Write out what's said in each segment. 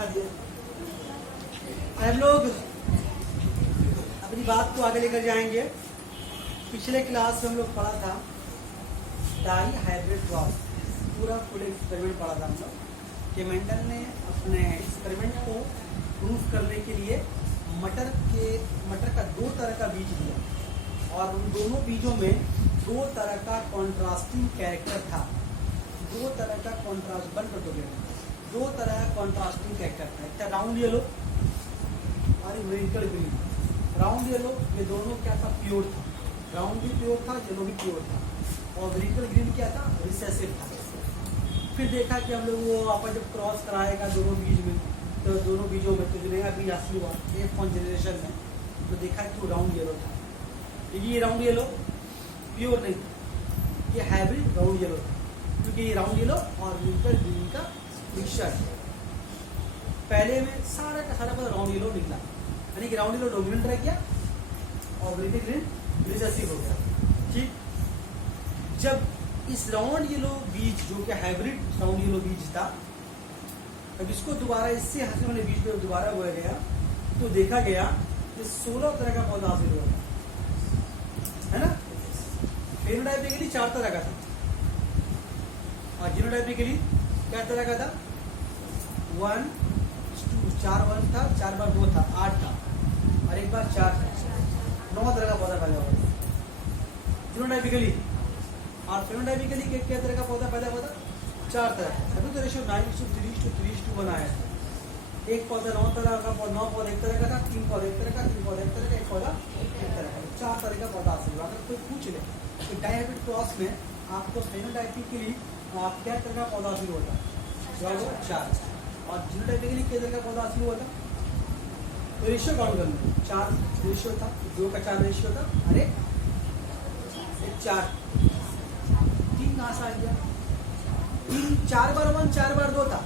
बना दिया। हम लोग अपनी बात को आगे लेकर जाएंगे। पिछले क्लास में हम लोग पढ़ा था डाई हाइब्रिड क्रॉस, पूरा फुल एक्सपेरिमेंट पढ़ा था हम लोग कि मेंडल ने अपने एक्सपेरिमेंट को प्रूफ करने के लिए मटर का दो तरह का बीज दिया और उन दोनों बीजों में दो तरह का कॉन्ट्रास्टिंग कैरेक्टर था। दो तरह का कॉन्ट्रास्ट बन कर दो तरह का कॉन्ट्रास्टिंग कैरेक्टर था। एक था राउंड येलो और व्रिंकल ग्रीन। राउंड येलो ये दोनों क्या था, प्योर था। राउंड भी प्योर था, येलो भी प्योर था। और व्रिंकल ग्रीन क्या था, रिसेसिव था। फिर देखा कि हम लोग वो आपस जब क्रॉस कराएगा दोनों बीज में, तो दोनों बीजों में तो जो नया बीज हासिल हुआ F1 जनरेशन में, तो देखा कि वो राउंड येलो था। ये राउंड येलो प्योर नहीं था, ये हाइब्रिड राउंड येलो था, क्योंकि ये राउंड येलो और व्रिंकल ग्रीन का मिक्सचर है। पहले में सारा का सारा राउंड येलो निकला, यानी कि राउंड येलो डोमिनेंट रह गया और व्रिंकल ग्रीन रिसेसिव हो गया। ठीक, जब इस राउंड येलो बीज जो कि हाइब्रिड राउंड येलो बीज था, अब इसको दोबारा इससे हासिल होने बीज पे दोबारा बोया गया, तो देखा गया कि 16 तरह का पौधा हासिल हुआ है ना। फेनोटाइपिकली 4 तरह का था और जीनोटाइपिकली क्या तरह का था, 1 2 4 1 था, 4 बार 2 था, 8 था और एक बार 4 था। 9 तरह का पौधा पैदा हुआ जीनोटाइपिकली। और फेनोटाइपिकली क्या तरह का पौधा पैदा हुआ था, 4 तरह का। अभी तो रेशियो 9:3:1 आया था। एक पौधा 9 तरह का, 9 पौधा एक तरह का था, 3 पौधा एक तरह का, 3 पौधा एक तरह का, एक पौधा एक तरह का, 4 तरह का पौधा हासिल हुआ। अगर कोई पूछ ले कि डाई हाइब्रिड क्रॉस में आपको फेनोटाइपिकली आप क्या तरह का पौधा हासिल हुआ था, जवाब होगा 4। और जीनोटाइपिकली क्या तरह का पौधा हासिल हुआ था, तो रेशियो काउंट करना, 4 रेशियो था, 2 का 4 रेशियो था, अरे 4 3 कहाँ से आ गया, 4 बार 1 4 बार 2 था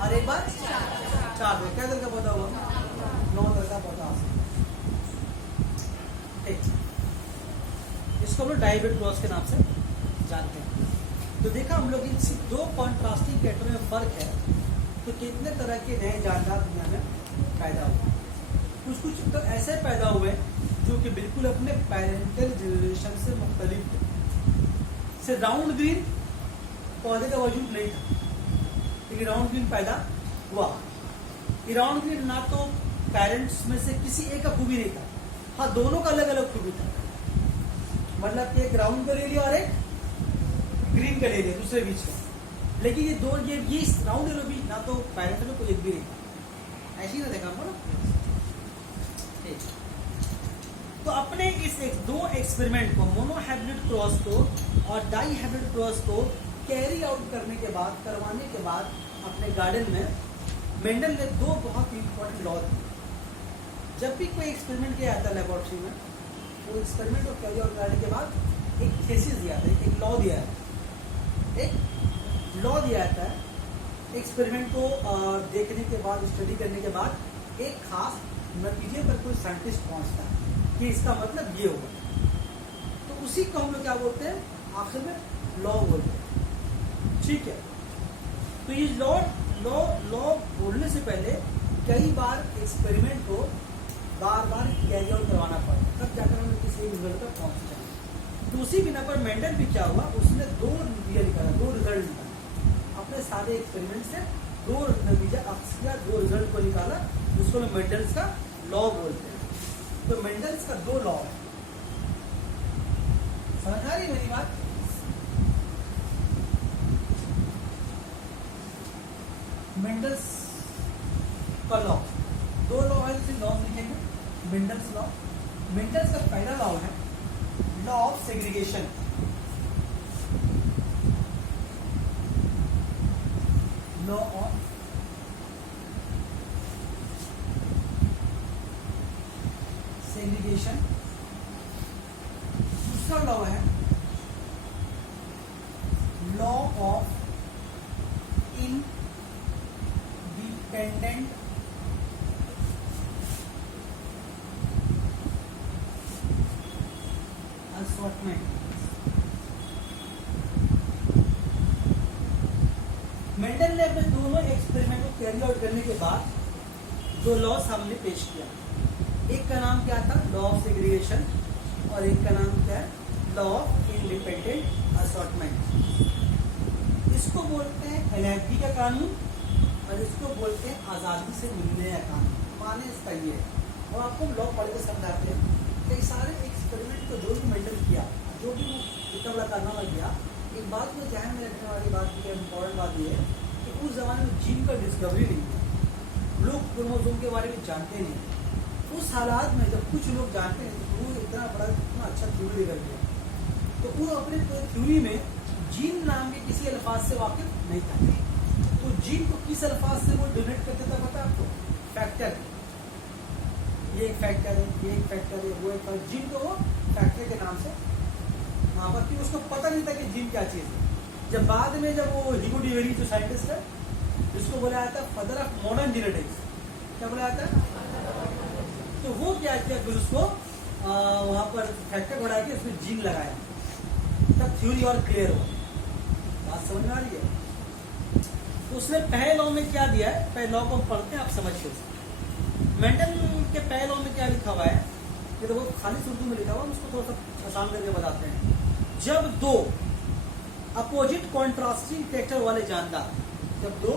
और एक बार 4 2 क्या तरह का पौधा हुआ, 9 तरह का पौधा हासिल। इसको हम लोग डाई हाइब्रिड क्रॉस के नाम से जानते हैं। तो देखा हम लोग इन दो कॉन्ट्रास्टिंग कैरेक्टर में फर्क है, तो कितने तरह के नए जानदार दुनिया में पैदा हुए। कुछ तो ऐसे पैदा हुए जो कि बिल्कुल अपने पेरेंटल जनरेशन से मुख्तलिफ थे। से राउंड ग्रीन पौधे का वजूद नहीं था, लेकिन राउंड ग्रीन पैदा हुआ। ये राउंड ग्रीन ना तो पेरेंट्स में से किसी एक का खूबी नहीं था, हाँ दोनों का अलग अलग खूबी था। मतलब कि एक राउंड का ले लिया और एक ग्रीन का ले लिया दूसरे बीच का, लेकिन ये दो ये राउंड येलो बीज ना तो पेरेंट में कोई एक भी नहीं था। ऐसे ही ना देखा हमको ना। तो अपने इस दो एक्सपेरिमेंट को, मोनो हाइब्रिड क्रॉस को और डाई हाइब्रिड क्रॉस को कैरी आउट करवाने के बाद अपने गार्डन में मेंडल ने 2 बहुत ही इंपॉर्टेंट लॉ दिए। जब भी कोई एक्सपेरिमेंट किया जाता है लेबोरेटरी में, वो एक्सपेरिमेंट को कैरी आउट कराने के बाद एक थीसिस दिया था, एक लॉ दिया है, एक लॉ दिया जाता है। एक्सपेरिमेंट को देखने के बाद, स्टडी करने के बाद एक खास नतीजे पर कोई साइंटिस्ट पहुंचता है कि इसका मतलब ये होगा, तो उसी को हम लोग क्या बोलते हैं, आखिर में लॉ बोलते हैं। ठीक है, तो ये लॉ बोलने से पहले कई बार एक्सपेरिमेंट को बार बार कैरी आउट करवाना पड़ा, तब जाकर हम किसी रिजल्ट तक पहुंच जाए। तो उसी बिना पर मेंडल भी क्या हुआ, उसने 2 नतीजे निकाला, 2 रिजल्ट निकाला अपने सारे एक्सपेरिमेंट से। 2 नतीजा अक्स किया, 2 रिजल्ट को निकाला, उसको लोग मेंडल्स का लॉ बोलते हैं। तो मेंडल्स का 2 लॉ है। समझ आ रही मेरी बात? मेंडल्स का लॉ, 2 लॉ है, जिसे लॉ लिखेंगे मेंडल्स लॉ। मेंडल्स का पहला लॉ है law of segregation. Law of segregation. दूसरा लॉ है law of independent assortment. Mendel ने अपने दोनों एक्सपेरिमेंट को कैरी आउट करने के बाद दो लॉ सामने पेश किया। एक का नाम क्या था, लॉ ऑफ सेग्रीगेशन, और एक का नाम क्या है, लॉ ऑफ इंडिपेंडेंट असॉर्टमेंट। इसको बोलते हैं एनर्जी का कानून और इसको बोलते हैं आज़ादी से मिलने का कानून। माने इसका ये है, और आपको लॉ पढ़ के समझाते हैं। कई सारे एक्सपेरिमेंट को जो भी मेंडल किया, जो भी इतना बड़ा कारनामा किया, एक बात में ध्यान में रखने वाली बात की इम्पोर्टेंट बात ये है कि उस जमाने में जीन का डिस्कवरी नहीं था, लोग क्रोमोसोम के बारे में जानते नहीं। उस हालात में जब कुछ लोग जानते हैं तो वो इतना बड़ा इतना अच्छा थ्योरी कर दिया, तो वो अपने थ्योरी में जीन नाम के किसी अल्फाज से वाकिफ नहीं था। तो जीन को किस अल्फाज से वो डोनेट करते था पता आपको, फैक्टर। ये एक फैक्टर है, ये एक फैक्टर है, वो एक जीन को वो फैक्टर के नाम से वहाँ पर, कि उसको पता नहीं था कि जीन क्या चीज़ है। जब बाद में जब वो ह्यूगो डी जो साइंटिस्ट है, जिसको बोला जाता है फादर ऑफ मॉडर्न जेनेटिक्स, क्या बोला जाता है, तो वो क्या किया, फिर उसको वहाँ पर फैक्टर बढ़ा के उसमें जीन लगाया, तब थ्योरी और क्लियर हुआ। बात समझ में आ रही है। तो उसने पहले लॉ में क्या दिया है, पहले लॉ को हम पढ़ते हैं, आप समझिए। मेंडल के पहले लॉ में क्या लिखा हुआ है, ये तो वो खाली उर्दू में लिखा हुआ, हम उसको थोड़ा सा आसान करके बताते हैं। जब दो अपोजिट कॉन्ट्रास्टिंग कैरेक्टर वाले जानदार, जब दो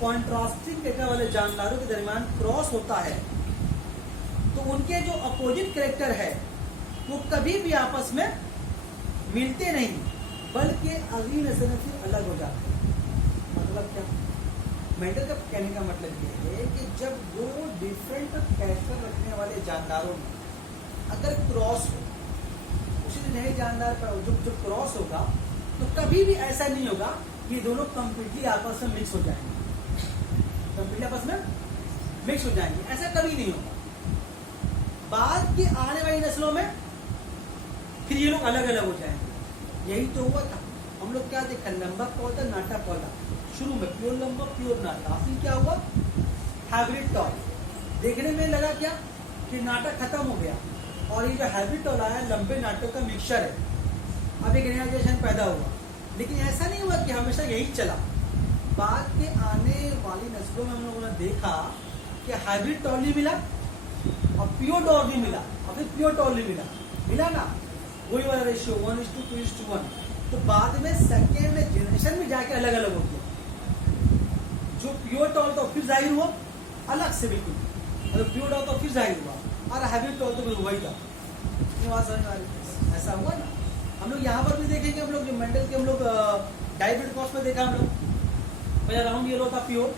कॉन्ट्रास्टिंग कैरेक्टर वाले जानदारों के दरमियान क्रॉस होता है, तो उनके जो अपोजिट कैरेक्टर है वो कभी भी आपस में मिलते नहीं, बल्कि अगली नस्ल से अलग हो जाते हैं। मतलब क्या, मेंडल का कहने का मतलब ये है कि जब दो डिफरेंट कैरेक्टर रखने वाले जानदारों में अगर क्रॉस हो, उसी नए जानदार पर जो क्रॉस होगा, तो कभी भी ऐसा नहीं होगा कि दोनों कंप्लीटली आपस में मिक्स हो जाएंगे, कंप्लीटली आपस में मिक्स हो जाएंगे, ऐसा कभी नहीं होगा। बाद की आने वाली नस्लों में फिर ये लोग अलग अलग हो जाएंगे। यही तो हुआ था। हम लोग क्या देखा, लंबा पौधा नाटा पौधा, शुरू में प्योर लंबा प्योर नाटा, फिर क्या हुआ, हाइब्रिड टॉल। देखने में लगा क्या कि नाटा खत्म हो गया, और ये जो हाइब्रिड टॉल आया लंबे नाटों का मिक्सचर है, अब एक नया जनरेशन पैदा हुआ। लेकिन ऐसा नहीं हुआ कि हमेशा यही चला। बाद के आने वाली नस्लों में हम लोगों ने देखा कि हाइब्रिड टॉल नहीं मिला और प्योर टॉल नहीं मिला, और फिर प्योर टॉल नहीं मिला ना, वही वाला रेशियो 1:2:1। तो बाद में सेकेंड जनरेशन में जाके अलग अलग हो गया। जो प्योर टॉल था फिर जाहिर हुआ अलग से बिल्कुल, अगर प्योर टॉल तो फिर जाहिर हुआ, और हाइब्रिड टॉल तो फिर हुआ ही था। ऐसा हुआ ना। हम लोग यहाँ पर भी देखेंगे, हम लोग जो मेंडल के हम लोग डाइब्रिड क्रॉस में देखा, हम लोग पहले राउंड येलो था प्योर,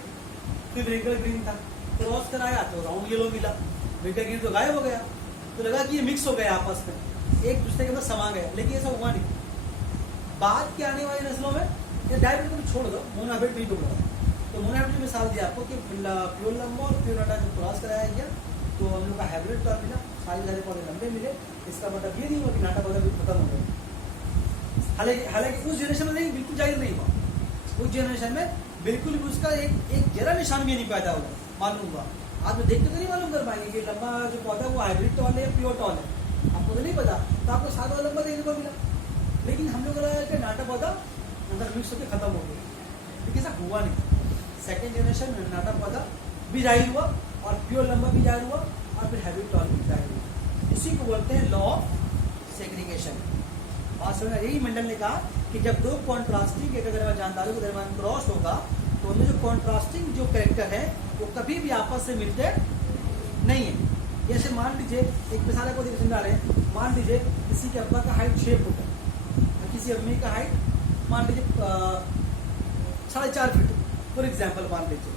फिर व्रिंकल ग्रीन था, क्रॉस कराया तो राउंड येलो मिला, व्रिंकल ग्रीन तो गायब हो गया। तो लगा कि ये मिक्स हो गया आपस में, एक दूसरे के अंदर समा गया, लेकिन ऐसा हुआ नहीं। बाद के आने वाली नस्लों में ये डाइब्रिड को छोड़ दो, मोनोहाइब्रिड नहीं दूंगा, तो मोनोहाइब्रिड की मिसाल दिया आपको कि प्योर लंबा और प्योर नाटा जो क्रॉस कराया गया, तो हम लोग का हाइब्रिड टॉल मिला, सारे पौधे लंबे मिले। इसका मतलब ये नहीं हुआ कि नाटा पौधा भी खत्म हो गया। हालांकि उस जनरेशन में नहीं, बिल्कुल जाहिर नहीं हुआ। उस जनरेशन में बिल्कुल भी उसका एक जरा निशान भी नहीं पैदा हुआ, मालूम हुआ। आज में देख के तो नहीं मालूम कर पाएंगे कि लंबा जो पौधा वो हाइब्रिड टॉल है या प्योर टॉल है, आपको तो नहीं पता, तो आपको सादा वाला लंबा देखने को मिला। लेकिन हम लोग को लगा कि नाटा पौधा अंदर मिक्स होकर खत्म हो गया, लेकिन ऐसा हुआ नहीं। सेकेंड जनरेशन में नाटा पौधा भी जाहिर हुआ, और प्योर लंबा भी जाहिर हुआ, और फिर हाइब्रिड टॉल भी जाहिर हुआ। इसी को बोलते हैं लॉ ऑफ सेग्रीगेशन। और समझ यही मेंडल ने कहा कि जब दो कॉन्ट्रास्टिंग के जानदारों के दरमियान क्रॉस होगा, तो उनमें जो कॉन्ट्रास्टिंग जो कैरेक्टर है वो कभी भी आपस से मिलते नहीं है। जैसे मान लीजिए, एक मिसाल को समझा रहे हैं, मान लीजिए किसी के अब्बा का हाइट 6 फुट है और किसी अम्मी का हाइट मान लीजिए 4.5 फीट, फॉर एग्जाम्पल मान लीजिए।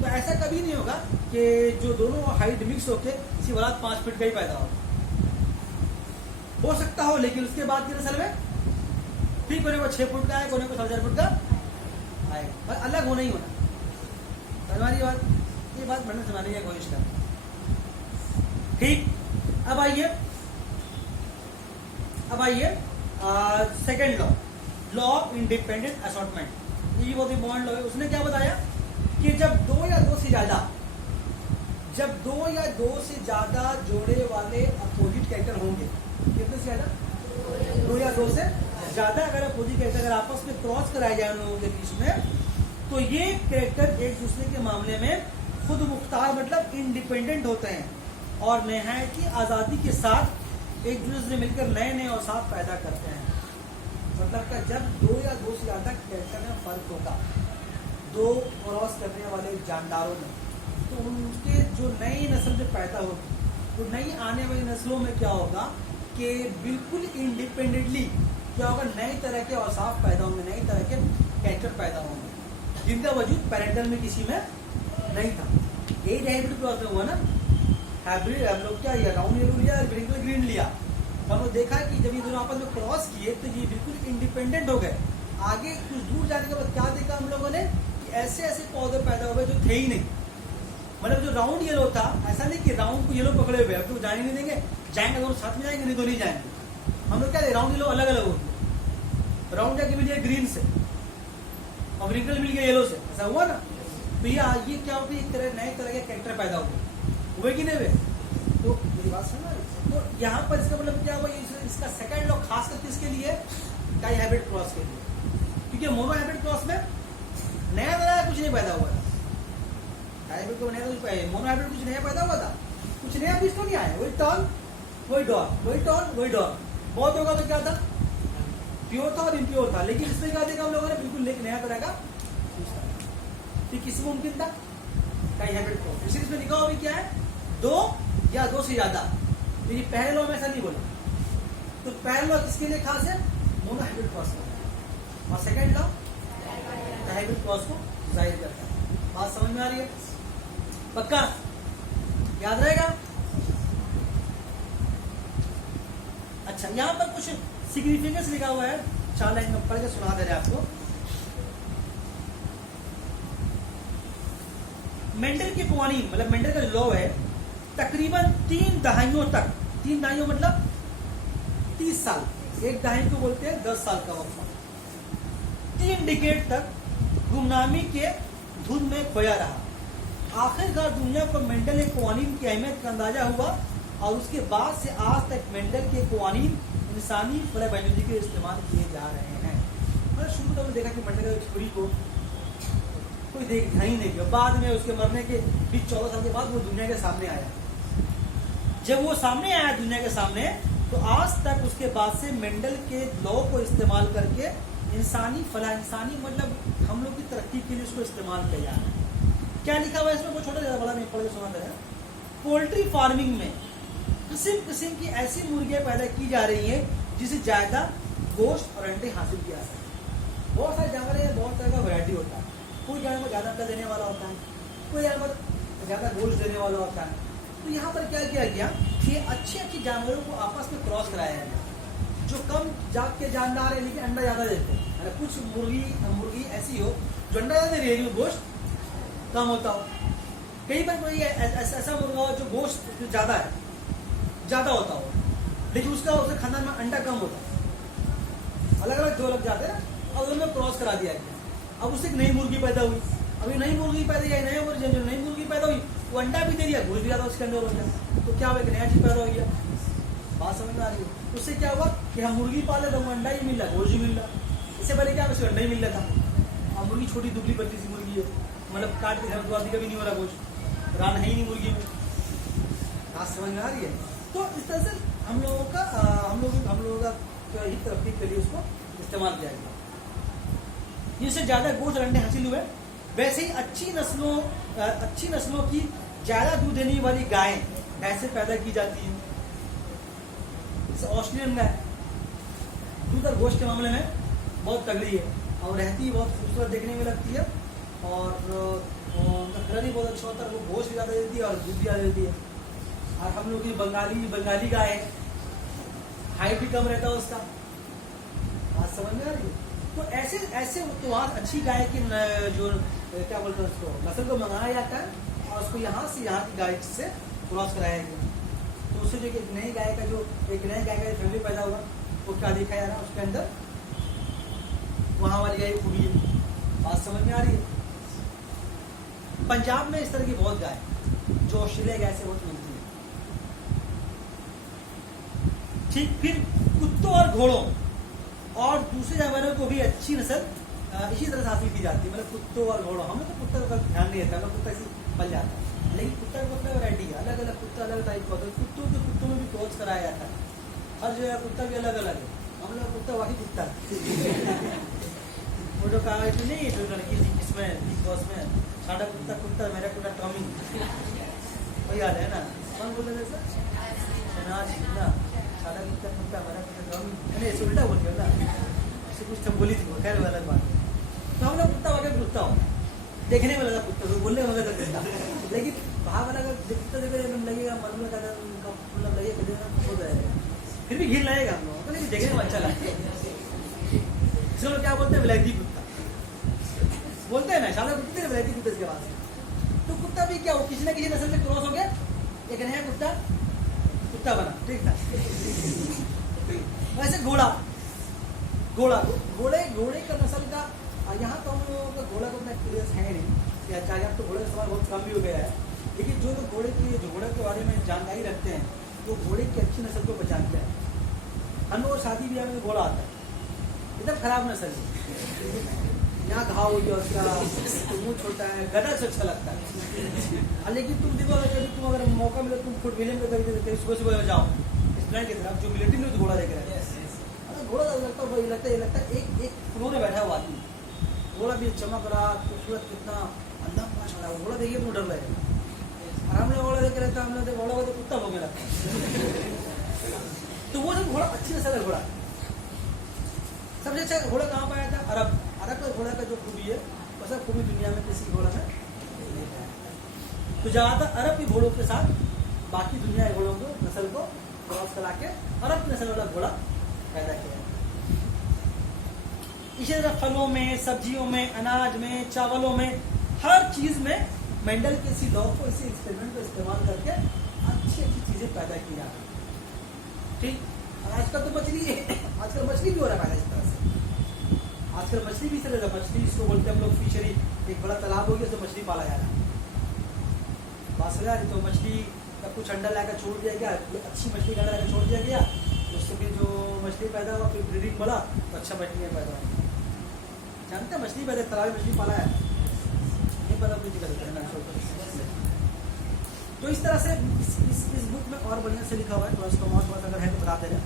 तो ऐसा कभी नहीं होगा कि जो दोनों हाइट मिक्स होके किसी औलाद 5 फीट का ही पैदा हो सकता हो, लेकिन उसके बाद की नस्ल में फिर कोने को 6 फुट का है, कोने को 4.5 फुट का आएगा, पर अलग होना ही होना। हमारी बात, ये बात मैंने सुनाने की कोशिश कर। ठीक, अब आइए second law of independent assortment. ये बहुत इंपॉर्टेंट लॉ है। उसने क्या बताया कि जब दो या दो से ज्यादा जोड़े वाले अपोजिट कैरेक्टर होंगे, कितने से ज्यादा, 2 या 2 से ज्यादा अगर अपोजिट कैरेक्टर अगर आपस में क्रॉस कराए जाए उन लोगों के बीच में, तो ये कैरेक्टर एक दूसरे के मामले में खुद मुख्तार मतलब इंडिपेंडेंट होते हैं और नहायत की आज़ादी के साथ एक दूसरे से मिलकर नए नए औसाफ पैदा करते हैं। मतलब का जब दो या दो से ज़्यादा कैरेक्टर में फर्क होगा, दो क्रॉस करने वाले जानदारों में, तो उनके जो नई नस्ल जो पैदा होगी, तो नई आने वाली नस्लों में क्या होगा कि बिल्कुल इंडिपेंडेंटली क्या होगा, नई तरह के औसाफ पैदा होंगे, नई तरह के कैरेक्टर पैदा होंगे जिनका वजूद पेरेंटल में किसी में नहीं था। यही हाइब्रिड क्रॉस में हुआ ना। हाइब्रिड हम लोग क्या लिया, राउंड येलो लिया और ग्रीन ग्रीन लिया। तो हम लोग देखा कि जब ये दोनों आपस में क्रॉस किए तो ये बिल्कुल इंडिपेंडेंट हो गए। आगे कुछ दूर जाने के बाद क्या देखा हम लोगों ने कि ऐसे ऐसे पौधे पैदा हो गए जो थे ही नहीं। मतलब जो राउंड येलो था, ऐसा नहीं कि राउंड को येलो पकड़े हुए अब तो जाने नहीं देंगे, जाएंगे दोनों साथ में जाएंगे, नहीं तो नहीं जाएंगे। हम लोग क्या राउंड येलो अलग अलग होती है, राउंड जाके मिल गया ग्रीन से और ग्रीन कलर मिल गया येलो से, ऐसा हुआ ना। तो ये क्या होगी, एक तरह नए तरह के कैरेक्टर पैदा हुए कि नहीं हुए। तो मेरी बात सुना। तो यहाँ पर इसका मतलब क्या हुआ, इसका सेकंड लॉ खास करके इसके लिए डाई हाइब्रिड क्रॉस के लिए, क्योंकि मोनो हाइब्रिड क्रॉस में नया तरह कुछ नहीं पैदा हुआ था। हाइब्रिड को नया मोनो हाइब्रिड कुछ नया पैदा हुआ था, कुछ नया बीज तो नहीं आया, वही टर्न वही डॉग, वही टर्न वही डॉग। बहुत होगा तो क्या था, प्योर था और इम्प्योर था। लेकिन इसमें क्या देखा हम लोगों ने, बिल्कुल एक नया तरह का किसी मुमकिन था डाई हाइब्रिड क्रॉस। इसी इसमें लिखा हुआ भी क्या है, दो या दो से ज्यादा। मेरी पहले लॉ में ऐसा नहीं बोला। तो पहला लॉ किसके लिए खास है, मोनो हाइब्रिड क्रॉस का, और सेकंड लॉ हाइब्रिड क्रॉस को जाहिर करता है। बात समझ में आ रही है, पक्का याद रहेगा। अच्छा, यहाँ पर कुछ सिग्निफिकेंस लिखा हुआ है, 4 लाइन में पढ़ के सुना दे रहे हैं आपको। मेंडल के कवानीन, मतलब मेंडल का लॉ है, तकरीबन 3 दहाइयों तक, 3 दहाइयों मतलब 30 साल, एक दहाई को बोलते हैं 10 साल का वक्त, 3 डिकेड तक गुमनामी के धुन में खोया रहा। आखिरकार दुनिया को मेंडल के कवानीन की अहमियत का अंदाजा हुआ और उसके बाद से आज तक मेंडल के कवानीन इंसानी फल बायोलॉजी के इस्तेमाल किए जा रहे हैं। मतलब शुरू में देखा कि मेंडल की थ्योरी को कोई देखा ही नहीं किया, बाद में उसके मरने के 20-14 साल के बाद वो दुनिया के सामने आया। जब वो सामने आया दुनिया के सामने, तो आज तक उसके बाद से मेंडल के लॉ को इस्तेमाल करके इंसानी फला, इंसानी मतलब हम लोग की तरक्की के लिए उसको इस्तेमाल किया जा रहा है। क्या लिखा हुआ है इसमें, वो छोटा ज्यादा बड़ा नहीं पढ़ के सुना दे रहा है। पोल्ट्री फार्मिंग में किस्म किस्म की ऐसी मुर्गियां पैदा की जा रही है जिसे ज्यादा गोश्त और अंडे हासिल किया जा सकता है। बहुत सारे जानवर हैं, बहुत तरह का वैरायटी होता है। कोई जानवर ज्यादा अंडा देने वाला होता है, कोई जानवर ज्यादा गोश्त देने वाला होता है। तो यहाँ पर क्या किया गया कि अच्छे अच्छे जानवरों को आपस में क्रॉस कराया गया, जो कम जात के जानदार है लेकिन अंडा ज्यादा देते हैं। अगर कुछ मुर्गी ऐसी हो जो अंडा ज्यादा दे रही है, गोश्त कम होता हो। कई बार कोई ऐसा मुर्गा हो जो गोश्त ज्यादा होता हो, लेकिन उसके खानदान में अंडा कम होता है। अलग अलग दो लग जाते हैं और उनमें क्रॉस करा दिया गया। अब उससे एक नई मुर्गी पैदा हुई, अभी नई मुर्गी पैदा हुई, नई मुर्गी पैदा हुई, वो अंडा भी दे दिया, गोश्त भी ज्यादा उसके अंदर हो गया। तो क्या हुआ, एक नया चीज पैदा हो गया। बात समझ में आ रही है। उससे क्या हुआ कि हम मुर्गी पाले तो अंडा ही मिल रहा, गोश्त भी मिल रहा। इससे पहले क्या उसे अंडा ही मिल रहा था। अब मुर्गी छोटी दुबली पतली सी मुर्गी है, मतलब काट के घर कभी नहीं हो रहा, गोश्त रान है ही नहीं मुर्गी में। बात समझ में आ रही है। तो इस तरह से हम लोगों का ही तरक्की के लिए उसको इस्तेमाल किया गया। जिससे ज्यादा गोश्त और अंडे हासिल हुए, वैसे ही अच्छी नस्लों की ज्यादा दूध देने वाली गायें ऐसे पैदा की जाती है। जैसे ऑस्ट्रेलियन गाय दूध और गोश्त के मामले में बहुत तगड़ी है और रहती बहुत खूबसूरत देखने में लगती है, और उनका कलर ही बहुत अच्छा होता है। वो गोश्त भी ज्यादा देती है और दूध भी ज्यादा देती है। और हम लोग की बंगाली गाय है, हाइट भी कम रहता है उसका। बात समझ में आ रही है। तो ऐसे तो वहाँ अच्छी गाय की जो क्या बोलते हैं उसको नस्ल को मंगाया जाता है और उसको यहाँ की गाय से क्रॉस कराया गया। तो उससे जो एक नई गाय का फैमिली पैदा हुआ, वो क्या देखा जा रहा है उसके अंदर, वहाँ वाली गाय खूबी है। बात समझ में आ रही है। पंजाब में इस तरह की बहुत गाय जो ऑस्ट्रेलिया गाय से बहुत मिलती है। ठीक, फिर कुत्तों और घोड़ों और दूसरे जानवरों को भी अच्छी नस्ल इसी तरह से हासिल की जाती है। मतलब कुत्तों और घोड़ों, हमें तो कुत्ते का ध्यान नहीं रहता, हमें कुत्ता ऐसे पल जाता है, लेकिन कुत्ता का मतलब वैरायटी है, अलग अलग कुत्ता अलग टाइप का होता है। कुत्तों में भी क्रॉस कराया जाता है, हर जगह कुत्ता भी अलग अलग है। हम लोग कुत्ता वही कुत्ता वो जो कहा कि नहीं, जो लड़की थी इसमें बिग बॉस में, साढ़ा कुत्ता कुत्ता मेरा कुत्ता टॉमी, वही याद है ना, कौन बोल रहे सर, शहनाज ना, साढ़ा कुत्ता कुत्ता मेरा कुत्ता टॉमी, मैंने ऐसे उल्टा बोल दिया ना, ऐसे कुछ तो बोली थी वो, खैर अलग बात। तो हम लोग कुत्ता वगैरह कुत्ता हो, देखने में लगा कुत्ता, तो बोलने में लगा कुत्ता, लेकिन वहाँ वाला अगर कुत्ता देखने में लगेगा, मन में लगा मतलब लगेगा हो जाएगा, फिर भी घिन लगेगा हम लोगों को, लेकिन देखने में अच्छा लगता है। इसमें लोग क्या बोलते हैं, विलायती कुत्ता बोलते हैं ना, शाला कुत्ते हैं विलायती कुत्ते के बाद। तो कुत्ता भी क्या हो, किसी न किसी नस्ल से क्रॉस हो गया, एक नया कुत्ता बना, ठीक था। वैसे घोड़े का नस्ल का यहाँ तो हम लोगों का घोड़ा का उतना एक्सपीरियंस है नहीं, या चाहे अब तो घोड़े का सवाल बहुत कम भी हो गया है, लेकिन जो लोग घोड़े के बारे में जानकारी रखते हैं वो घोड़े की अच्छी नस्ल को पहचानते हैं। हम लोग शादी ब्याह में घोड़ा आता है, एकदम खराब नस्ल है, यहाँ घाव हो गया उसका, तो मुँह छोटा है, गधा से अच्छा लगता है। लेकिन तुम देखो अगर मौका मिले, तुम फुट विलियम पे कभी सुबह जाओ स्प्लेंडर की तरफ, जो मिलिट्री में घोड़ा देख रहे हैं, घोड़ा लगता है एक फ्लोर में बैठा हुआ आदमी, घोड़ा भी चमक रहा, खूबसूरत, कितना अंदर पाँच रहा है, घोड़ा देखिए तो डर लगेगा। और हम लोग घोड़ा देख रहे थे, हम लोग घोड़ा को कुत्ता हो गया तो वो सब घोड़ा अच्छी नस्ल है। घोड़ा सबसे अच्छा घोड़ा कहाँ पाया था, अरब का घोड़ा का जो खूबी है वो सब खूबी दुनिया में किसी घोड़ा में नहीं है। तो ज्यादातर अरब के घोड़ों के साथ बाकी दुनिया के घोड़ों को नस्ल को क्रॉस करा के अरब की नस्ल वाला घोड़ा पैदा किया। इसी तरह फलों में, सब्जियों में, अनाज में, चावलों में, हर चीज में मेंडल के इसी लॉ को, इसी एक्सपेरिमेंट को इस्तेमाल करके अच्छी चीजें पैदा की जा रही। ठीक, आजकल तो आजकल मछली भी हो रहा है इस तरह से, आजकल मछली भी चलेगा, मछली इसको बोलते हैं हम लोग फिशरी, एक बड़ा तालाब हो गया तो मछली पाला जा रहा है, बात समझा रही। तो मछली का कुछ अंडा लाकर छोड़ दिया गया, अच्छी मछली का अंडा लाकर छोड़ दिया गया, उससे फिर जो मछली पैदा हुआ, फिर ब्रीडिंग बढ़ा तो अच्छा मछलियाँ पैदा हुआ। जानते हैं मछली पैदा, तालाब में मछली पाला है, नहीं पता कुछ करते हैं ना। तो इस तरह से इस बुक में और बढ़िया से लिखा हुआ है, थोड़ा सा और अगर है तो बता देना,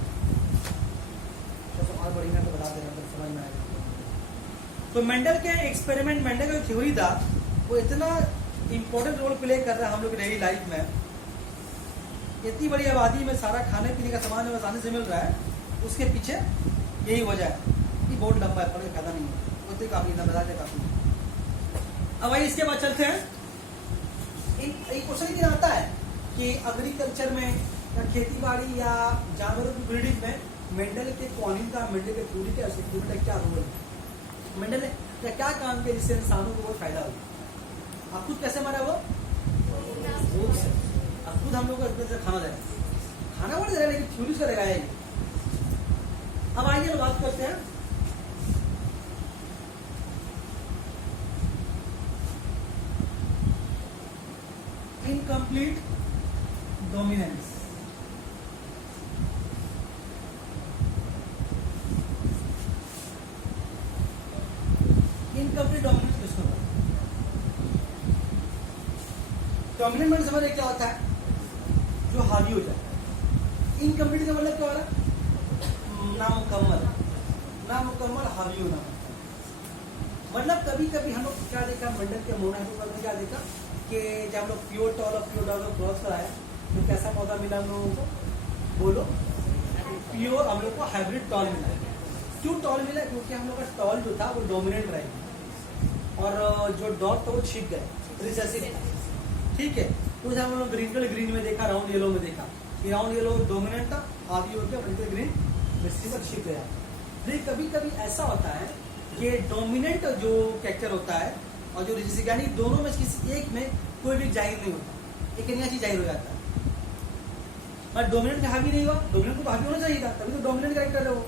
और बढ़िया तो बता देना, तो समझ में आएगा। तो मेंडल के एक्सपेरिमेंट, मेंडल का थ्योरी था, वो इतना इंपॉर्टेंट रोल प्ले कर रहा है हम लोग डेली लाइफ में। इतनी बड़ी आबादी में सारा खाने पीने का सामान जो आसानी से मिल रहा है, उसके पीछे यही वजह है कि बहुत लंबा है, पढ़ने का फायदा नहीं है, होते काफी ना बताते काफी। अब आइए इसके बाद चलते हैं, एक क्वेश्चन आता है कि एग्रीकल्चर में या खेती बाड़ी या जानवरों की ब्रीडिंग में मेंडल के कॉनिंग का, मेंडल के थ्योरी का एक्सपेरिमेंट का क्या रोल है, मेंडल ने क्या काम किया जिससे इंसानों को बहुत फायदा हो। आप खुद कैसे मारा वो दूध से, अब खुद हम लोग को खाना दे रहे, खाना वो नहीं दे रहा, लेकिन थ्योरी से लगाया ही। अब आइए बात करते हैं इनकम्प्लीट डोमिनेंस। इनकम्प्लीट डोमिनेंस किसको बोलते हैं? डोमिनेंट मतलब समझ क्या होता है, जो हावी हो जाता है। इनकम्प्लीट का मतलब क्या हो रहा है, नामुकम्मल, हावी होना। मतलब कभी कभी हम लोग क्या देखा, मंडल के मोनाइटो में क्या देखा कि जब हम लोग प्योर टॉल और प्योर डॉल क्रॉस कराए तो कैसा पौधा मिला हम लोगों को, बोलो, प्योर हम लोग को हाइब्रिड टॉल मिला। क्यों टॉल मिला, क्योंकि हम लोग का टॉल जो था वो डोमिनेंट रहेगा और जो डॉट था वो छिप गए, रिसेसिव था। ठीक है, तो जब हम लोग ग्रीन में देखा, राउंड येलो में देखा, राउंड येलो डोमिनेंट था, हावी हो गया, बल्कि ग्रीन रिसीवर छिप गया। लेकिन कभी कभी ऐसा होता है कि डोमिनेंट जो कैरेक्टर होता है और जो रिसेसिव, यानी दोनों में किसी एक में कोई भी जाहिर नहीं होता, एक नया चीज जाहिर हो जाता है। और डोमिनेंट हावी नहीं हुआ, डोमिनेंट को हावी होना चाहिए था, तभी तो डोमिनेंट कैरेक्टर है वो।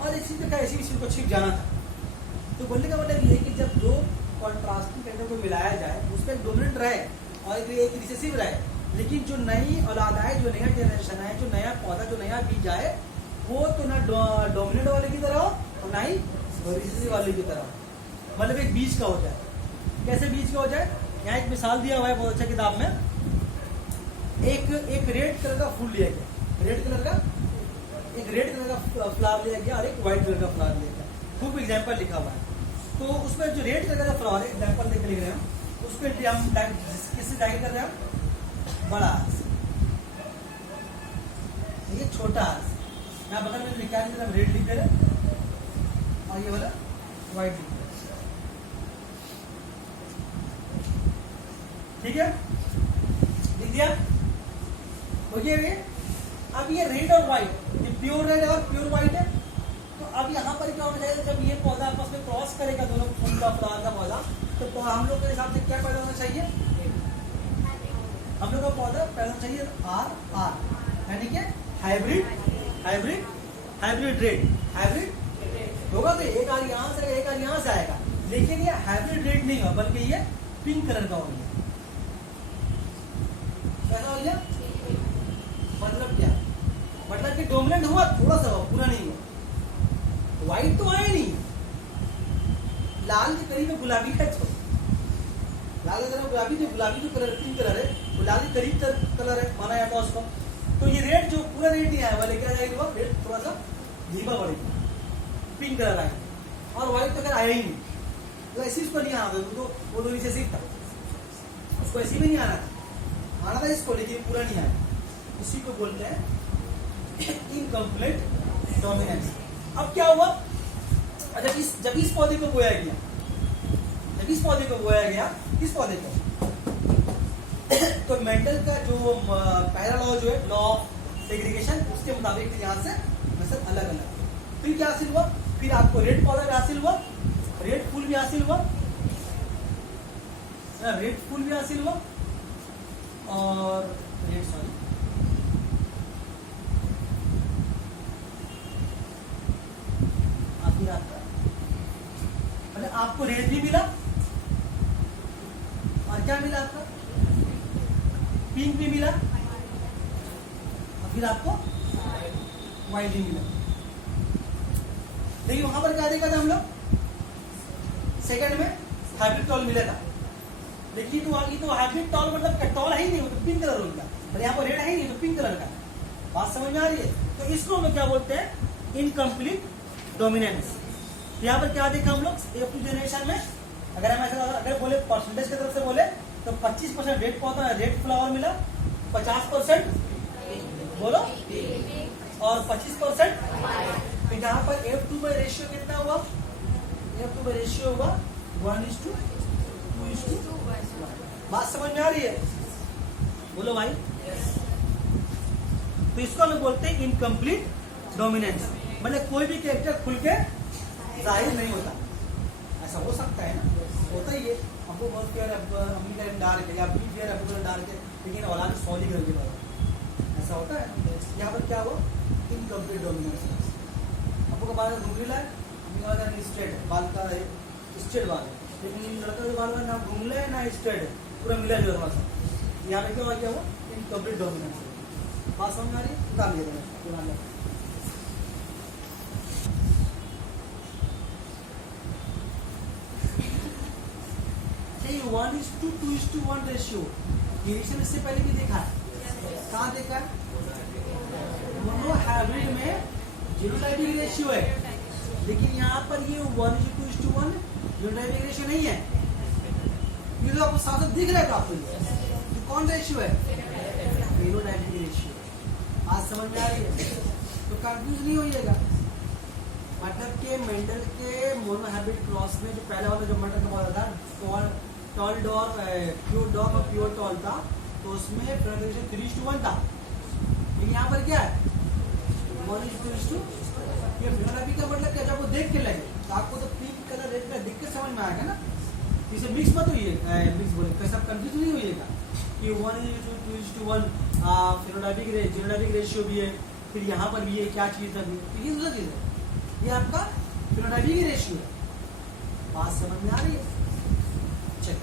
और एक चीज ऐसी किसी को छिप जाना था। तो बोलने का मतलब ये है कि जब दो कॉन्ट्रास्टिंग कैरेक्टर को मिलाया जाए, उसका एक डोमिनेंट रहे और एक रिसेसिव रहे, लेकिन जो नई औलाद आए, जो नया जनरेशन आए, जो नया पौधा, जो नया बीज आए, वो तो ना डोमिनेंट वाले की तरह हो और ना ही रिसेसिव वाले की तरह हो। मतलब एक बीच का हो जाए। कैसे बीच का हो जाए? यहाँ एक मिसाल दिया हुआ है बहुत अच्छा किताब में। एक रेड कलर का फूल लिया गया, रेड कलर का फ्लावर लिया गया और एक व्हाइट कलर का फ्लावर लिया गया। खूब एग्जाम्पल लिखा हुआ है। तो उसमें जो रेड कलर का फ्लावर है, एग्जाम्पल देख लिख रहे हैं उस पर हम किससे जाहिर कर रहे हैं? बड़ा हाथ, ये छोटा हाथ। यहाँ बगल में क्या लिख रहे हैं? रेड लिख रहे हैं और ये वाला व्हाइट लिख रहे हैं। ठीक है, लिख दिया हो गया ये। अब ये रेड और व्हाइट, ये प्योर रेड और प्योर व्हाइट है। तो अब यहाँ पर क्या होना चाहिए? जब ये पौधा आपस में क्रॉस करेगा दोनों फूल का फ्लावर का पौधा, तो हम लोग के हिसाब से क्या पैदा होना चाहिए? हम लोग का पौधा पैदा होना चाहिए आर, यानी कि हाइब्रिड होगा। तो एक आर यहाँ से एक आर यहाँ से आएगा, लेकिन ये हाइब्रिड रेड नहीं होगा बल्कि ये पिंक कलर का हो गया। कैसा हो गया? मतलब क्या? मतलब कि डोमिनेंट हुआ थोड़ा सा, पूरा नहीं हुआ। व्हाइट तो आया नहीं, लाल के करीब में गुलाबी है। लाल कलर गुलाबी जो कलर पिंक कलर है, वो लाल के करीब कलर है माना जाता है उसको। तो ये रेड जो पूरा रेड नहीं आया वाले क्या जाएगा? रेड थोड़ा सा धीमा पड़ेगा, पिंक कलर आएगा। और व्हाइट तो खैर आया ही नहीं, तो ऐसी उसको नहीं आना था। वो तो रिसेसिव था, उसको ऐसी भी नहीं आना था, आना था इसको, लेकिन पूरा नहीं आया। इसी को बोलते हैं इनकम्प्लीट डोमिनेंस। अब क्या हुआ? जब इस पौधे को बोया गया, इस पौधे को तो मेंडल का जो पहला लॉ जो है, लॉ ऑफ सेग्रीगेशन, उसके मुताबिक यहाँ से मतलब अलग अलग। फिर क्या हासिल हुआ? फिर आपको रेड पौधा भी हासिल हुआ, रेड फूल भी हासिल हुआ, और रेड मतलब आपको रेड भी मिला और क्या मिला? आपका पिंक भी मिला और फिर आपको व्हाइट भी मिला। देखिए वहां पर क्या देखा था हम लोग? सेकंड में हाइब्रिड टॉल मिला था, लेकिन तो हाइब्रिड टॉल मतलब टॉल है ही नहीं, वो तो पिंक कलर होगा। और यहाँ पर रेड है ही नहीं, तो पिंक कलर का। बात समझ में आ रही है? तो इसको हम क्या बोलते हैं? Incomplete dominance. यहाँ पर क्या देखा हम लोग? F2 जनरेशन में अगर हम ऐसा अगर बोले परसेंटेज की तरफ से बोले तो 25% रेड पौधा रेड फ्लावर मिला, 50% बोलो और 25%। तो यहाँ पर F2 में रेशियो कितना हुआ? F2 में रेशियो हुआ 1:2:1। बात समझ में आ रही है? बोलो भाई। तो इसको हम बोलते हैं इनकम्प्लीट डोमिनेंस। मतलब कोई भी कैरेक्टर खुल के जाहिर नहीं होता। ऐसा हो सकता है ना, होता ही है। हमको बहुत प्यार अम्मी का डाल के या अपनी प्यार अबू का डाल के, लेकिन औलाद सॉली करके बाद ऐसा होता है। यहाँ पर क्या हुआ? Incomplete dominance. आपको का बाल घूंघरीला है, अम्मी का स्ट्रेट बाल का स्ट्रेट बाल है, लेकिन लड़का के बाल का ना घूंघला है ना स्ट्रेट है, पूरा मिला जुला थोड़ा सा। यहाँ पे क्या हुआ? Incomplete dominance. बात समझ में आ रही है? डाल दिया नहीं 1:2:1 रेशियो। ये रेशियो इससे पहले भी देखा है। कहाँ देखा है? मोनो हाइब्रिड में जीनोटाइपिक रेशियो है, लेकिन यहाँ पर ये 1:2:1 जीनोटाइपिक रेशियो नहीं है। ये तो आपको साफ दिख रहा है आपको, ये कौन रेशियो है? Phenotypic ratio. आज समझ में आ रही है? तो कंफ्यूज नहीं होइएगा। मतलब के मेंडल के मोनो हाइब्रिड क्रॉस में जो पहला वाला जो मटर का पौधा था, टॉल डॉर प्योर डॉग और प्योर टॉल था, तो उसमें प्रेजेंटेशन 3:1 था। लेकिन यहाँ पर क्या है? 1:2। ये फेनोटाइपिक का मतलब क्या? जब वो देख के लगे तो आपको तो पिंक कलर रेड कलर दिख के समझ में आएगा ना। इसे मिक्स मत होइएगा, मिक्स बोले कैसा कंफ्यूज नहीं होइएगा कि 1:2:1 फेनोटाइपिक रेशियो भी है, फिर यहाँ पर भी है, क्या चीज़ है? तो ये दूसरा चीज़ है, ये आपका फेनोटाइपिक रेशियो है। बात समझ में आ रही है? चल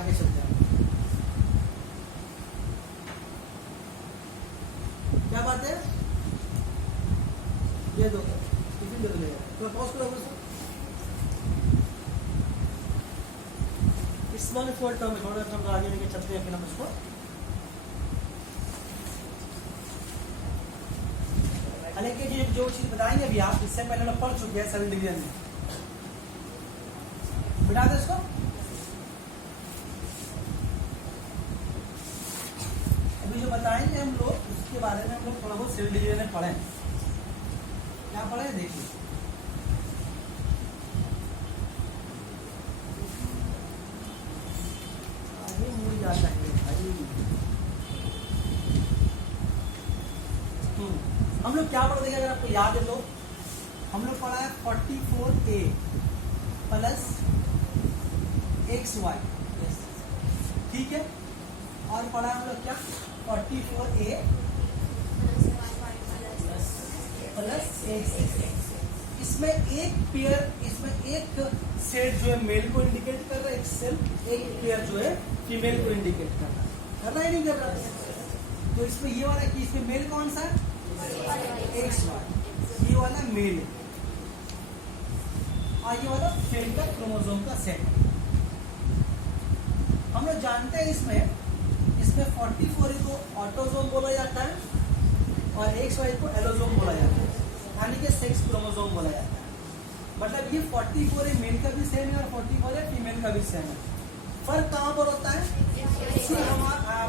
आगे चलते हैं। क्या बात है? स्मॉल फोल्ड टर्म थोड़ा हम आगे लेके चलते हैं, फिर हम उसको हालांकि जो चीज बताएंगे अभी आप, इससे पहले हम पढ़ चुके हैं सेल डिवीजन में। बिठा दो इसको। अभी जो बताएंगे हम लोग उसके बारे में हम लोग थोड़ा बहुत सेल डिवीजन में पढ़े। क्या पढ़े देखिए। आगे मुड़ जाता है भाई। हम लोग क्या पढ़ते हैं, अगर आपको याद है तो हम लोग पढ़ा है 44A प्लस XY, ठीक है। और पढ़ा हम लोग क्या 44A प्लस X। इसमें एक पेयर, इसमें एक सेट जो है मेल को इंडिकेट कर रहा है, एक सेल एक पेयर जो है फीमेल को इंडिकेट कर रहा है, करना ही नहीं कर रहा है। तो इसमें ये वाला कि इसमें मेल कौन सा है, XY, ये वाला मेल है और ये वाला फीमेल का क्रोमोसोम का सेट। हम लोग जानते हैं इसमें 44 को ऑटोसोम बोला जाता है और XY को एलोसोम बोला जाता है, यानी कि सेक्स क्रोमोसोम बोला जाता है। मतलब ये 44 है मेल का भी सेम है और 44 है फीमेल का भी सेम है। फर्क कहाँ पर होता है,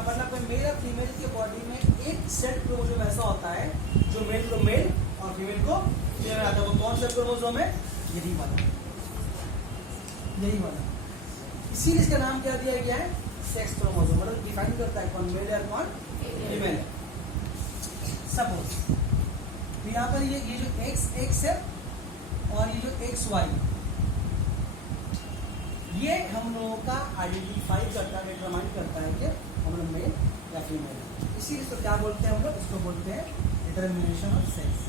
मतलब मेल और फीमेल के बॉडी में एक सेट क्रोमोसोम ऐसा होता है जो मेल को मेल और फीमेल को फीमेल आता है। वो कौन सा क्रोमोसोम है, यही वाला। इसीलिए इसका नाम क्या दिया गया है, सेक्स क्रोमोसोम। मतलब डिफाइन करता है कौन मेल है और कौन फीमेल है। सपोज तो यहाँ पर ये जो XX है और ये जो XY, ये हम लोगों का आइडेंटिफाई करता है, डिटरमाइन करता है कि हम लोग मेल या फीमेल है। इसीलिए इसको क्या बोलते हैं हम लोग, इसको बोलते हैं determination of sex.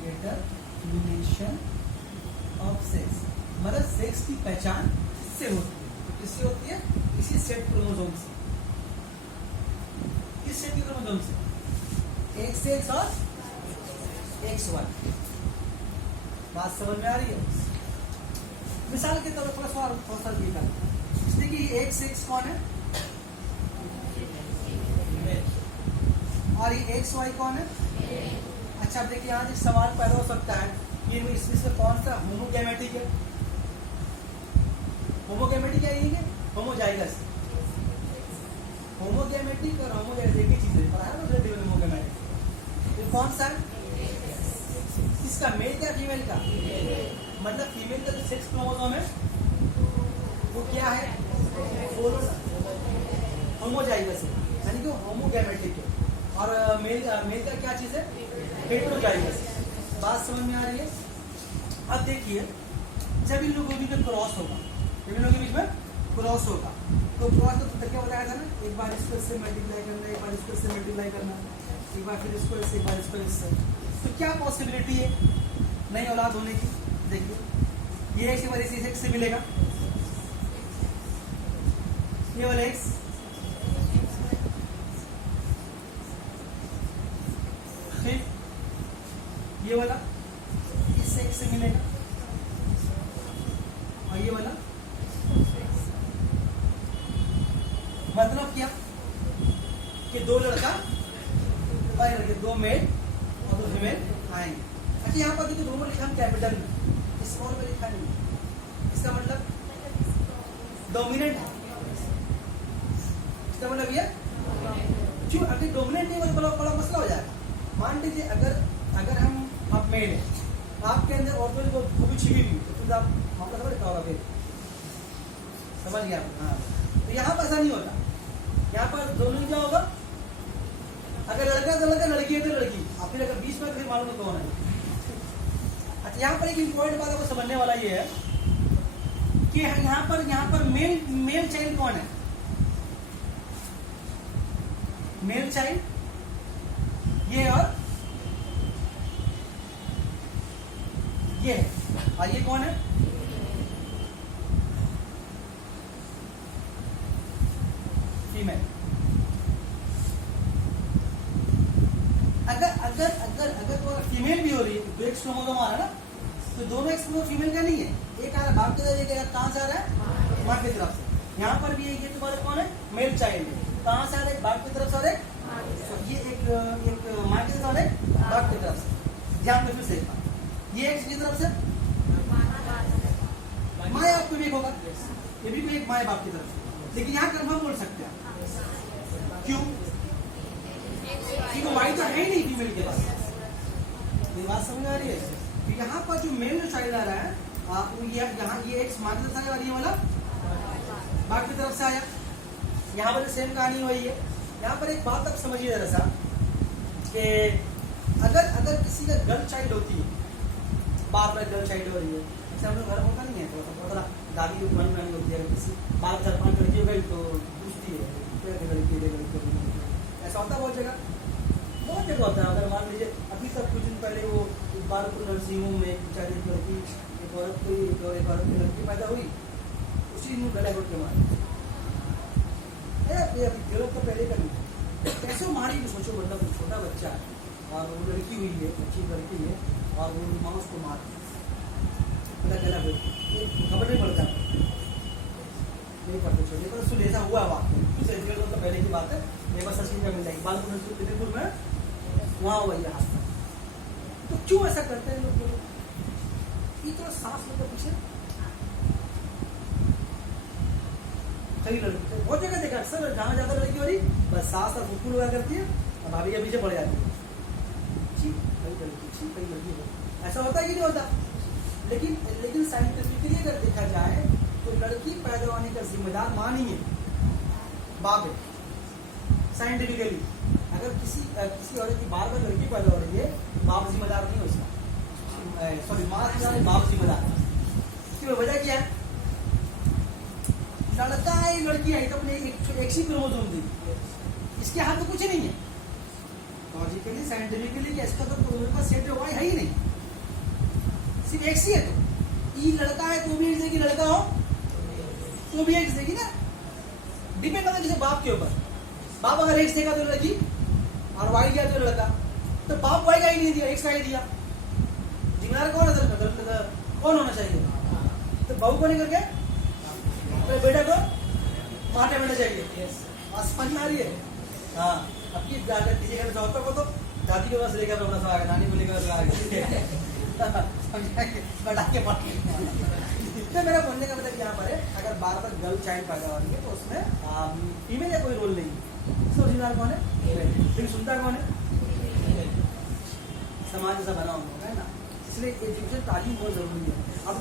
Determination of sex मतलब सेक्स की पहचान किससे होती है, किससे होती है, इसी सेट क्रोमोसोम से। किस सेट क्रोमोसोम से, XX और XY। बात समझ में आ रही है। मिसाल के तौर पर थोड़ा सा देखा, देखिए XX कौन है और ये XY कौन है। अच्छा अब देखिए यहाँ से सवाल पैदा हो सकता है कि इसमें कौन सा होमोगैमेटिक है। होमोगैमेटिक क्या है, होमोजाइगस। होमोगैमेटिक और होमोजाइगस एक ही चीज है, पढ़ा है ना होमोगैमेटिक। ये कौन सा है, इसका मेल क्या फीमेल का, मतलब फीमेल का जो सेक्स क्रोमोसोम है वो क्या है, होमोजाइगस है, यानी कि होमोगैमेटिक है। और मेल का क्या चीज है, हेटेरोजाइगस। बात समझ में आ रही है। अब देखिए जब इन लोगों के बीच में क्रॉस होगा, जब इन लोगों के बीच में क्रॉस होगा तो क्रॉस का तो क्या बताया था ना, एक बार इसको इससे मल्टीप्लाई करना, एक बार इसको इससे मल्टीप्लाई करना, एक बार फिर इसको इससे, एक बार इसको इससे। तो क्या पॉसिबिलिटी है नई औलाद होने की। देखिए ये एक बार इसी एक्स से मिलेगा, ये वाला एक्स, फिर ये वाला इससे एक्स से मिलेगा और ये वाला। मतलब क्या कि दो लड़का और लड़के, दो मेल और दो फीमेल आएंगे। अच्छा यहाँ पर देखिए दोनों लिखा हम कैपिटल में, स्मॉल में लिखा नहीं। इसका मतलब डोमिनेंट है, इसका मतलब ये क्यों, अगर डोमिनेंट नहीं हो तो बड़ा मसला हो जाएगा। मान लीजिए अगर हम आप मेल है, आपके अंदर और वो भी छिपी भी, तो फिर आप मामला समझ क्या होगा, फिर समझ गया। हाँ तो यहाँ पर ऐसा नहीं होता, यहाँ पर दोनों क्या होगा, अगर लड़का तो लड़का, लड़की है तो लड़की, आप फिर अगर 20 में फिर मालूम कौन है। अच्छा यहाँ पर एक इम्पोर्टेंट बात आपको समझने वाला ये है कि यहाँ पर मेल चाइल्ड कौन है, मेल चाइल्ड ये और ये है, और ये कौन है, फीमेल। अगर फीमेल भी हो रही है तो एक्स क्रोमोसोम आ रहा है ना, तो दोनों एक्स क्रोमोसोम फीमेल का नहीं है, एक आ रहा है बाप के दादा, एक कहाँ से आ रहा है माँ की तरफ से। यहाँ पर भी ये तुम्हारा कौन है, मेल चाइल्ड है। कहाँ से आ रहे, बाप की तरफ से आ रहे, ये एक माँ की तरफ आ रहे, बाप की तरफ से। ध्यान में फिर से ये एक की तरफ से माँ या कोई भी एक होगा, ये भी कोई एक माँ बाप की तरफ से। लेकिन यहाँ कंफर्म बोल सकते हैं, क्यों? क्योंकि वाई तो है ही नहीं फीमेल के पास। ये बात समझ आ रही है? तो यहाँ पर जो मेल जो चाइल्ड आ रहा है, यहाँ ये एक माँ की तरफ से आया, ये वाला बाप की तरफ से आया। यहाँ पर सेम कहानी वही है। यहाँ पर एक बात आप समझिए जरा सा, कि अगर किसी का गर्ल चाइल्ड होती है, बार बार गर्ल चाइल्ड हो रही है, जैसे हम लोग घर होता नहीं है, थोड़ा दादी मन में होती है, किसी बाल 4-5 लड़की हो गई तो पूछती है लड़की, ऐसा होता है बहुत जगह होता है। अगर मान लीजिए अभी तक कुछ दिन पहले वो बालपुर नर्सिंग होम में बेचारी एक लड़की, एक औरत की लड़की पैदा हुई, उसी दिन गले घोट के मारी। गलत तो पहले करनी, कैसे मारी भी सोचो, मतलब छोटा बच्चा है और वो लड़की हुई है, अच्छी लड़की है, और वो माँ उसको मार गला घोट, खबर नहीं पड़ता नहीं करते छोटे पर सुन ऐसा हुआ वाकई, तो पहले की बात है। मेरे पास सच मिल जाएगी बालपुर नर्सिंग में, वहाँ हुआ ये हादसा। तो क्यों ऐसा करते हैं लोग? इतना सांस लेकर पीछे कई लड़की बहुत जगह देखा, अक्सर जहाँ ज्यादा लड़की हो रही बस सांस और फुफू लगा करती है और भाभी के पीछे पड़ जाती है। कई लड़की ऐसा होता है कि नहीं होता? लेकिन साइंटिफिकली अगर देखा जाए तो लड़की पैदा होने का जिम्मेदार मां नहीं है, बाप है। साइंटिफिकली अगर किसी औरत की बार बार लड़की पैदा हो रही है, बाप जिम्मेदार नहीं हो उसका, सॉरी माँ बाप जिम्मेदार। इसकी वजह क्या है? लड़का है लड़की है तो अपने एक ही क्रोमोसोम दी, इसके हाथ तो कुछ नहीं है। लॉजिकली साइंटिफिकली कि इसका तो क्रोमोसोम का सेट वाई है ही नहीं, सिर्फ एक ही है। तो ई लड़का है तो भी एक देगी, लड़का हो तो भी एक देगी ना। डिपेंड होता है जैसे बाप के ऊपर, बाप अगर एक्स देगा तो लड़की और वाई दिया तो लड़का, तो बाप वाई का ही नहीं दिया, एक्स का ही दिया। जिम्मेदार कौन है? कौन होना चाहिए? तो बहू को नहीं करके तो बेटा को माटे में चाहिए। समझ में आ रही है? हाँ, अब की किसी का होता को तो दादी के पास लेकर अपना सा नानी को लेकर बढ़ा के तो मेरा बोलने का मतलब यहाँ पर है, अगर बार बार गर्ल चाइल्ड पैदा हो रही है तो उसमें फीमेल का कोई रोल नहीं। सुनदार कौन है? लेकिन सुनता कौन है? समाज जैसा बना होगा है ना, इसलिए एजुकेशन तालीम बहुत जरूरी है।